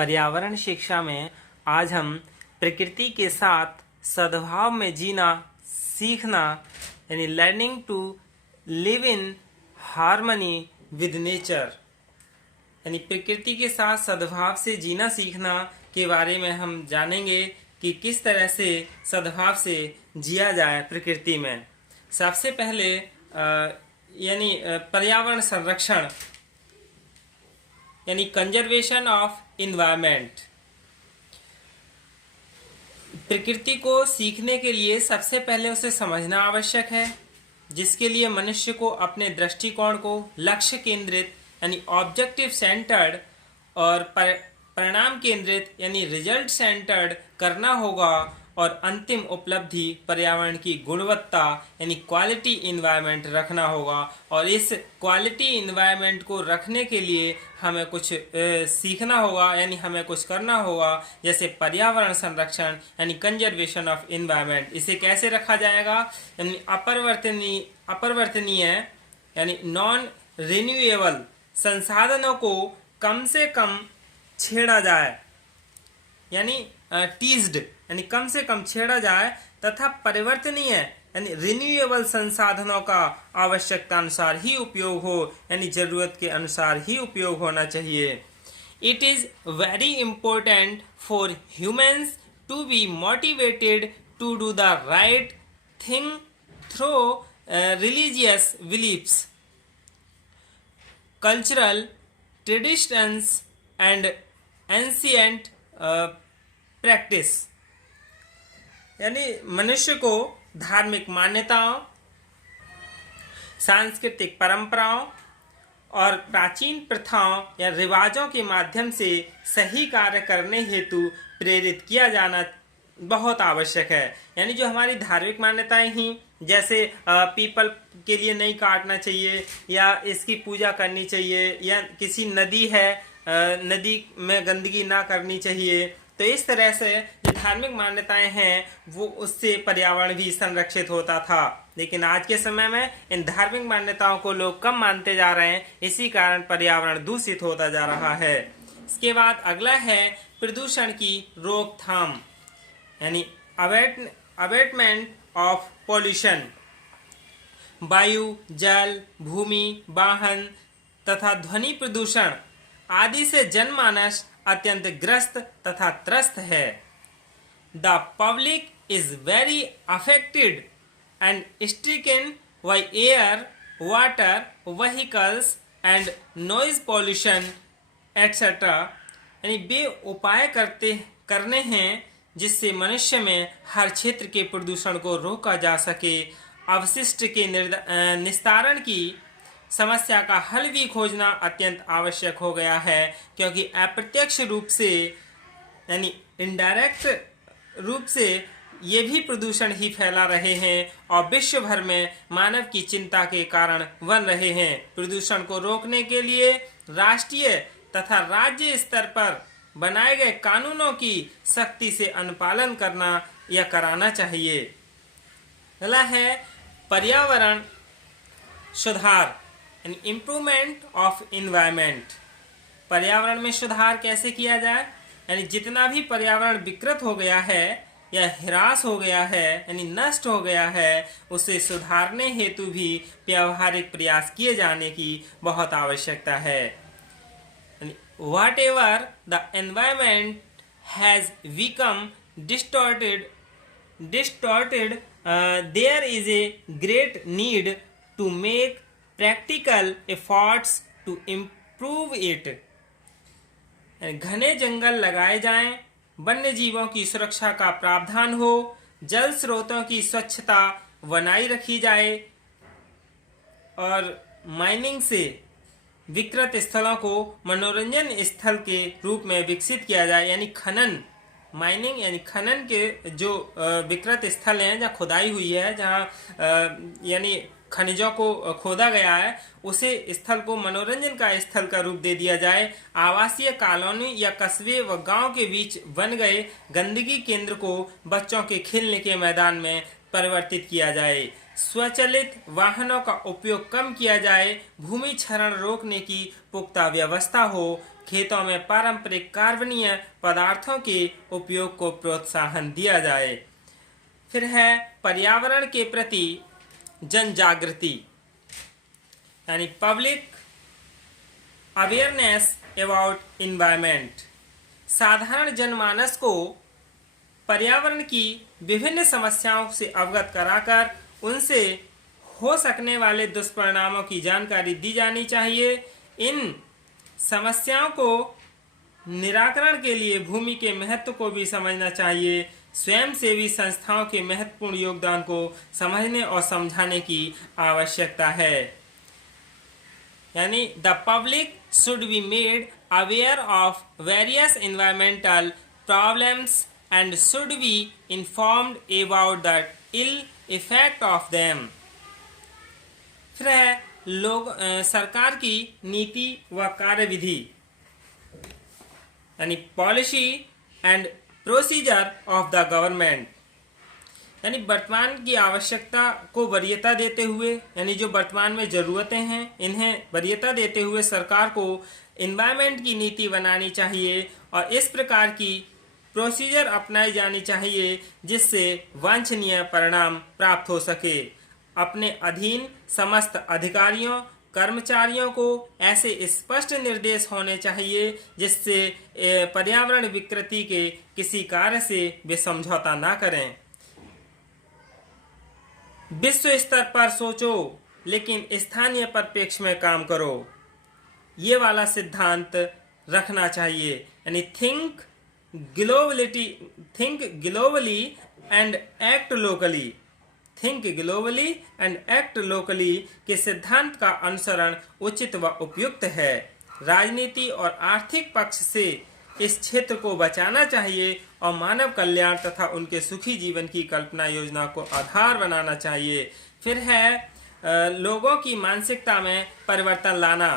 पर्यावरण शिक्षा में आज हम प्रकृति के साथ सद्भाव में जीना सीखना यानी learning to live in harmony with nature यानी प्रकृति के साथ सद्भाव से जीना सीखना के बारे में हम जानेंगे कि किस तरह से सद्भाव से जिया जाए प्रकृति में। सबसे पहले यानी पर्यावरण संरक्षण यानी कंजर्वेशन ऑफ इन्वायरमेंट। प्रकृति को सीखने के लिए सबसे पहले उसे समझना आवश्यक है, जिसके लिए मनुष्य को अपने दृष्टिकोण को लक्ष्य केंद्रित यानी ऑब्जेक्टिव सेंटर्ड और परिणाम केंद्रित यानी रिजल्ट सेंटर्ड करना होगा और अंतिम उपलब्धि पर्यावरण की गुणवत्ता यानी क्वालिटी इन्वायरमेंट रखना होगा। और इस क्वालिटी इन्वायरमेंट को रखने के लिए हमें कुछ सीखना होगा यानी हमें कुछ करना होगा, जैसे पर्यावरण संरक्षण यानी कंजर्वेशन ऑफ इन्वायरमेंट। इसे कैसे रखा जाएगा यानी अपरिवर्तनीय यानी नॉन रिन्यूएबल संसाधनों को कम से कम छेड़ा जाए यानी टीज्ड यानी कम से कम छेड़ा जाए तथा परिवर्तनीय यानी रिन्यूएबल संसाधनों का आवश्यकता अनुसार ही उपयोग हो यानी जरूरत के अनुसार ही उपयोग होना चाहिए। It is very important for humans to be motivated to do the right thing through religious beliefs, cultural traditions and ancient practice। यानी मनुष्य को धार्मिक मान्यताओं, सांस्कृतिक परंपराओं और प्राचीन प्रथाओं या रिवाजों के माध्यम से सही कार्य करने हेतु प्रेरित किया जाना बहुत आवश्यक है। यानी जो हमारी धार्मिक मान्यताएं ही, जैसे पीपल के लिए नहीं काटना चाहिए या इसकी पूजा करनी चाहिए, या किसी नदी है नदी में गंदगी ना करनी चाहिए, तो इस तरह से जो धार्मिक मान्यताएं हैं वो उससे पर्यावरण भी संरक्षित होता था। लेकिन आज के समय में इन धार्मिक मान्यताओं को लोग कम मानते जा रहे हैं, इसी कारण पर्यावरण दूषित होता जा रहा है। इसके बाद अगला है प्रदूषण की रोकथाम यानी अवेटमेंट ऑफ पॉल्यूशन। वायु, जल, भूमि, वाहन तथा ध्वनि प्रदूषण आदि से जनमानस अत्यंत ग्रस्त तथा त्रस्त है। The public is very affected and stricken by air, water, vehicles and noise pollution etcetera. यानी बे उपाय करने हैं जिससे मनुष्य में हर क्षेत्र के प्रदूषण को रोका जा सके। अवशिष्ट के निस्तारण की समस्या का हल भी खोजना अत्यंत आवश्यक हो गया है, क्योंकि अप्रत्यक्ष रूप से यानी इनडायरेक्ट रूप से ये भी प्रदूषण ही फैला रहे हैं और विश्व भर में मानव की चिंता के कारण बन रहे हैं। प्रदूषण को रोकने के लिए राष्ट्रीय तथा राज्य स्तर पर बनाए गए कानूनों की सख्ती से अनुपालन करना या कराना चाहिए। अगला है पर्यावरण सुधार यानी इम्प्रूवमेंट ऑफ इन्वायरमेंट। पर्यावरण में सुधार कैसे किया जाए यानी जितना भी पर्यावरण विकृत हो गया है या ह्रास हो गया है यानी नष्ट हो गया है, उसे सुधारने हेतु भी व्यावहारिक प्रयास किए जाने की बहुत आवश्यकता है। Whatever the environment has become distorted, there is a great need to make practical efforts to improve it। घने जंगल लगाए जाएं, वन्य जीवों की सुरक्षा का प्रावधान हो, जल स्रोतों की स्वच्छता बनाई रखी जाए और माइनिंग से विकृत स्थलों को मनोरंजन स्थल के रूप में विकसित किया जाए। यानी खनन, माइनिंग यानी खनन के जो विकृत स्थल हैं जहाँ खुदाई हुई है, जहाँ यानी खनिजों को खोदा गया है, उसे स्थल को मनोरंजन का स्थल का रूप दे दिया जाए। आवासीय कॉलोनी या कस्बे व गांव के बीच बन गए गंदगी केंद्र को बच्चों के खेलने के मैदान में परिवर्तित किया जाए। स्वचालित वाहनों का उपयोग कम किया जाए, भूमि क्षरण रोकने की पुख्ता व्यवस्था हो, खेतों में पारंपरिक कार्बनीय पदार्थों के उपयोग को प्रोत्साहन दिया जाए। फिर है पर्यावरण के प्रति जन जागृति, यानी पब्लिक अवेयरनेस अबाउट इन्वायरमेंट। साधारण जनमानस को पर्यावरण की विभिन्न समस्याओं से अवगत कराकर उनसे हो सकने वाले दुष्परिणामों की जानकारी दी जानी चाहिए। इन समस्याओं को निराकरण के लिए भूमि के महत्व को भी समझना चाहिए। स्वयंसेवी संस्थाओं के महत्वपूर्ण योगदान को समझने और समझाने की आवश्यकता है। यानी the public should be made aware of various environmental problems and should be informed about the ill effect of them। फिर है सरकार की नीति व कार्यविधि, यानी policy and procedure of the government. यानी वर्तमान की आवश्यकता को वरीयता देते हुए, यानी जो वर्तमान में ज़रूरतें हैं इन्हें वरीयता देते हुए सरकार को इन्वायरमेंट की नीति बनानी चाहिए और इस प्रकार की प्रोसीजर अपनाई जानी चाहिए जिससे वांछनीय परिणाम प्राप्त हो सके। अपने अधीन समस्त अधिकारियों कर्मचारियों को ऐसे स्पष्ट निर्देश होने चाहिए जिससे पर्यावरण विकृति के किसी कार्य से वे समझौता ना करें। विश्व स्तर पर सोचो लेकिन स्थानीय परिप्रेक्ष्य में काम करो, ये वाला सिद्धांत रखना चाहिए। यानी think globally and act locally. Think globally and act locally के सिद्धांत का अनुसरण उचित व उपयुक्त है। राजनीति और आर्थिक पक्ष से इस क्षेत्र को बचाना चाहिए और मानव कल्याण तथा उनके सुखी जीवन की कल्पना योजना को आधार बनाना चाहिए। फिर है लोगों की मानसिकता में परिवर्तन लाना,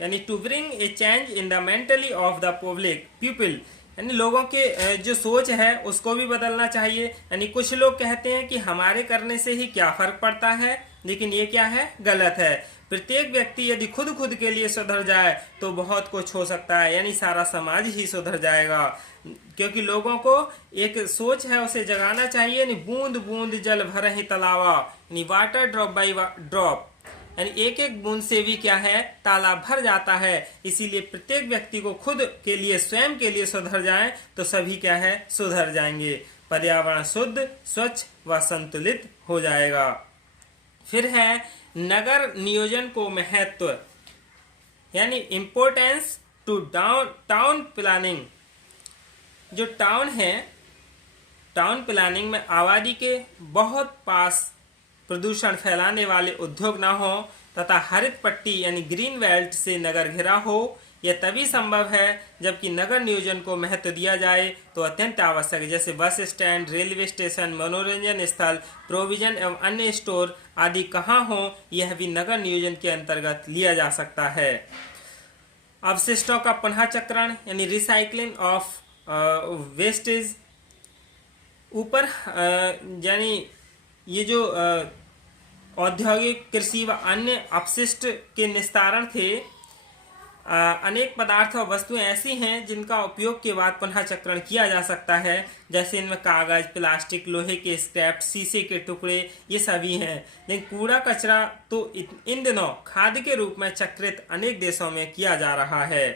यानी to bring a change in the mentally of the public people. यानी लोगों के जो सोच है उसको भी बदलना चाहिए। यानी कुछ लोग कहते हैं कि हमारे करने से ही क्या फर्क पड़ता है, लेकिन ये क्या है, गलत है। प्रत्येक व्यक्ति यदि खुद के लिए सुधर जाए तो बहुत कुछ हो सकता है, यानी सारा समाज ही सुधर जाएगा। क्योंकि लोगों को एक सोच है उसे जगाना चाहिए। यानी बूंद बूंद जल भर ही तलावा, यानी वाटर ड्रॉप बाई ड्रॉप, यानी एक एक बूंद से भी क्या है, तालाब भर जाता है। इसीलिए प्रत्येक व्यक्ति को खुद के लिए स्वयं के लिए सुधर जाए तो सभी क्या है, सुधर जाएंगे। पर्यावरण शुद्ध स्वच्छ व संतुलित हो जाएगा। फिर है नगर नियोजन को महत्व, यानी इम्पोर्टेंस टू टाउन प्लानिंग। जो टाउन है, टाउन प्लानिंग में आबादी के बहुत पास प्रदूषण फैलाने वाले उद्योग ना हो तथा हरित पट्टी यानी ग्रीन बेल्ट से नगर घिरा हो। यह तभी संभव है जबकि नगर नियोजन को महत्व दिया जाए तो अत्यंत आवश्यक है। जैसे बस स्टैंड, रेलवे स्टेशन, मनोरंजन स्थल, प्रोविजन एवं अन्य स्टोर आदि कहाँ हो, यह भी नगर नियोजन के अंतर्गत लिया जा सकता है। अवशिष्टों का पुनः चक्रण यानी रिसाइकलिंग ऑफ वेस्टेज। ऊपर यानी ये जो औद्योगिक, कृषि व अन्य अपशिष्ट के निस्तारण थे, अनेक पदार्थ और वस्तुएं ऐसी हैं जिनका उपयोग के बाद पुनः चक्रण किया जा सकता है। जैसे इनमें कागज, प्लास्टिक, लोहे के स्क्रैप, शीशे के टुकड़े, ये सभी हैं। लेकिन कूड़ा कचरा तो इन दिनों खाद के रूप में चक्रित अनेक देशों में किया जा रहा है।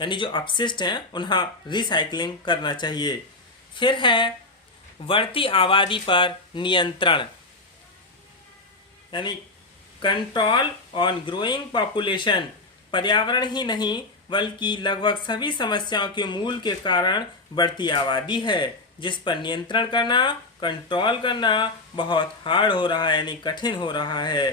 यानी जो अपशिष्ट हैं उन्हें रिसाइकलिंग करना चाहिए। फिर है बढ़ती आबादी पर नियंत्रण, यानी कंट्रोल ऑन ग्रोइंग पॉपुलेशन। पर्यावरण ही नहीं बल्कि लगभग सभी समस्याओं के मूल के कारण बढ़ती आबादी है, जिस पर नियंत्रण करना, कंट्रोल करना बहुत हार्ड हो रहा है, यानी कठिन हो रहा है,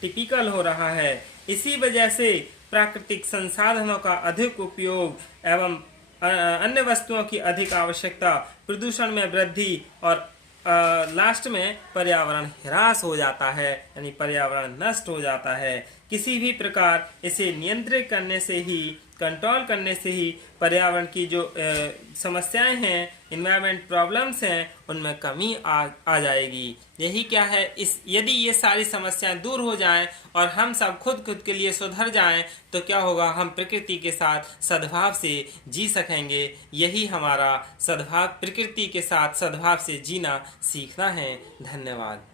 टिपिकल हो रहा है। इसी वजह से प्राकृतिक संसाधनों का अधिक उपयोग एवं अन्य वस्तुओं की अधिक आवश्यकता, प्रदूषण में वृद्धि और लास्ट में पर्यावरण ह्रास हो जाता है, यानी पर्यावरण नष्ट हो जाता है। किसी भी प्रकार इसे नियंत्रित करने से ही, कंट्रोल करने से ही पर्यावरण की जो समस्याएं हैं, इन्वायरमेंट प्रॉब्लम्स हैं, उनमें कमी आ जाएगी। यही क्या है, इस यदि ये सारी समस्याएं दूर हो जाएं और हम सब खुद के लिए सुधर जाएं तो क्या होगा, हम प्रकृति के साथ सद्भाव से जी सकेंगे। यही हमारा सद्भाव, प्रकृति के साथ सद्भाव से जीना सीखना है। धन्यवाद।